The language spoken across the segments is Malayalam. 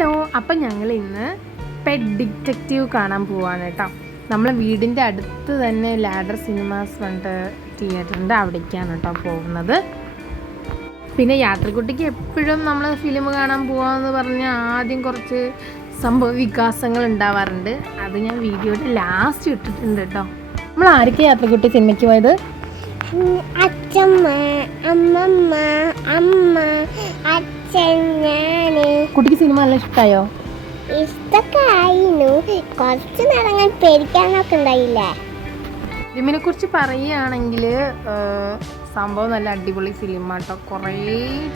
ഹലോ, അപ്പം ഞങ്ങൾ ഇന്ന് പെറ്റ് ഡിറ്റക്റ്റീവ് കാണാൻ പോവാണ് കേട്ടോ. നമ്മളെ വീടിൻ്റെ അടുത്ത് തന്നെ ലാഡർ സിനിമാസ് പറഞ്ഞിട്ട് തിയേറ്ററിൻ്റെ അവിടേക്കാണ് കേട്ടോ പോകുന്നത്. പിന്നെ യാത്രക്കുട്ടിക്ക് എപ്പോഴും നമ്മൾ ഫിലിം കാണാൻ പോവാമെന്ന് പറഞ്ഞാൽ ആദ്യം കുറച്ച് സംഭവ വികാസങ്ങൾ ഉണ്ടാവാറുണ്ട്. അത് ഞാൻ വീഡിയോയുടെ ലാസ്റ്റ് ഇട്ടിട്ടുണ്ട് കേട്ടോ. നമ്മൾ ആരൊക്കെ യാത്രക്കുട്ടി സിനിമയ്ക്ക് പോയത്? അച്ഛമ്മ, അമ്മമ്മ, അമ്മ, അച്ഛൻ, ഞാന്. കുട്ടിക്ക് സിനിമ നല്ല ഇഷ്ടമായോ? ഇഷ്ടമൊക്കെ ആയിരുന്നു. കുറച്ച് നേരം പേടിക്കാനൊക്കെ ഉണ്ടായില്ലേ. ഫിലിമിനെ കുറിച്ച് പറയുകയാണെങ്കിൽ സംഭവം നല്ല അടിപൊളി ഫിലിമാട്ടോ. കുറേ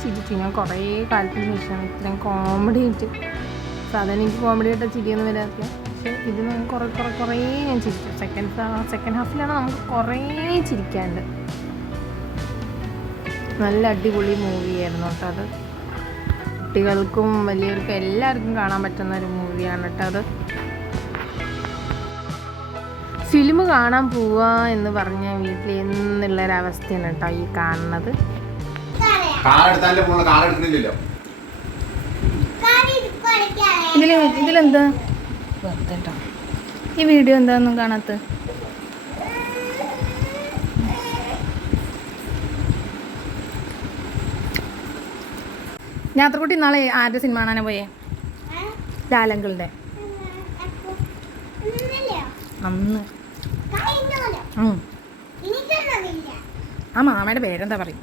ചിരിച്ചു. ഞാൻ കുറേ കാലത്തിന് ശേഷമാണ് ഇത്രയും കോമഡി ആയിട്ട്. സാധാരണ എനിക്ക് കോമഡി ആയിട്ട് ചിരിയൊന്നും വരാറില്ല. പക്ഷേ ഇത് കുറേ ഞാൻ ചിരിച്ചു. സെക്കൻഡ് ഹാഫിലാണ് നമുക്ക് കുറേ ചിരിക്കാനുണ്ട്. നല്ല അടിപൊളി മൂവിയായിരുന്നു കേട്ടോ അത്. കുട്ടികൾക്കും വലിയവർക്കും എല്ലാവർക്കും കാണാൻ പറ്റുന്ന ഒരു മൂവിയാണ് കേട്ടോ അത്. ഫിലിം കാണാൻ പോവുക എന്ന് പറഞ്ഞാൽ വീട്ടിൽ എന്നുള്ളൊരവസ്ഥയാണ് കേട്ടോ ഈ കാണുന്നത്. ഇതിലെന്താ കേട്ടോ ഈ വീഡിയോ എന്താണെന്നും കാണാത്ത? യാത്രക്കുട്ടി നാളെ ആരുടെ സിനിമ കാണാനാ പോയേ? ലാലങ്കളുടെ അന്ന്. ആ മാമയുടെ പേരെന്താ പറയും?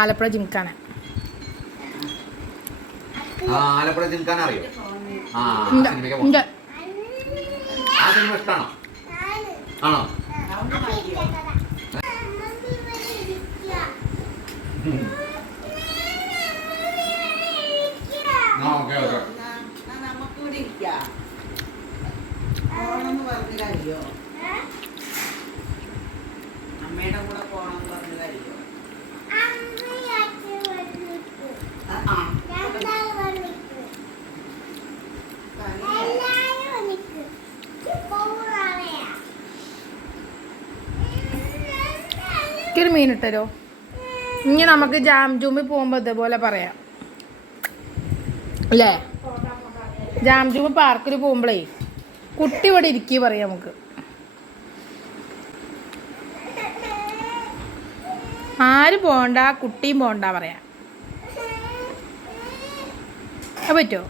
ആലപ്പുഴ ജിംഖാന. ആലപ്പുഴ ജിംഖാന അറിയോ? ഇഷ്ടാണോ? ആണോ? അമ്മയുടെ കൂടെ പോണെന്ന് പറഞ്ഞു കഴിയോ? ഒരു മീൻ ഇട്ടരോ? ഇനി നമുക്ക് ജാം ജൂമിൽ പോകുമ്പോൾ ഇതേപോലെ പറയാം അല്ലേ? ജാം ജൂമ് പാർക്കിൽ പോകുമ്പോഴേ കുട്ടി ഇവിടെ ഇരിക്കുക പറയാം നമുക്ക്. ആരും പോകണ്ട, കുട്ടിയും പോകണ്ട പറയാം. അത് പറ്റുമോ?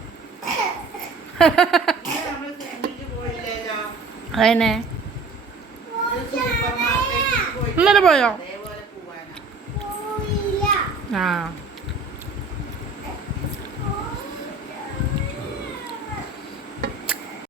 അതന്നെ ഇന്നലെ പോയോ? ആ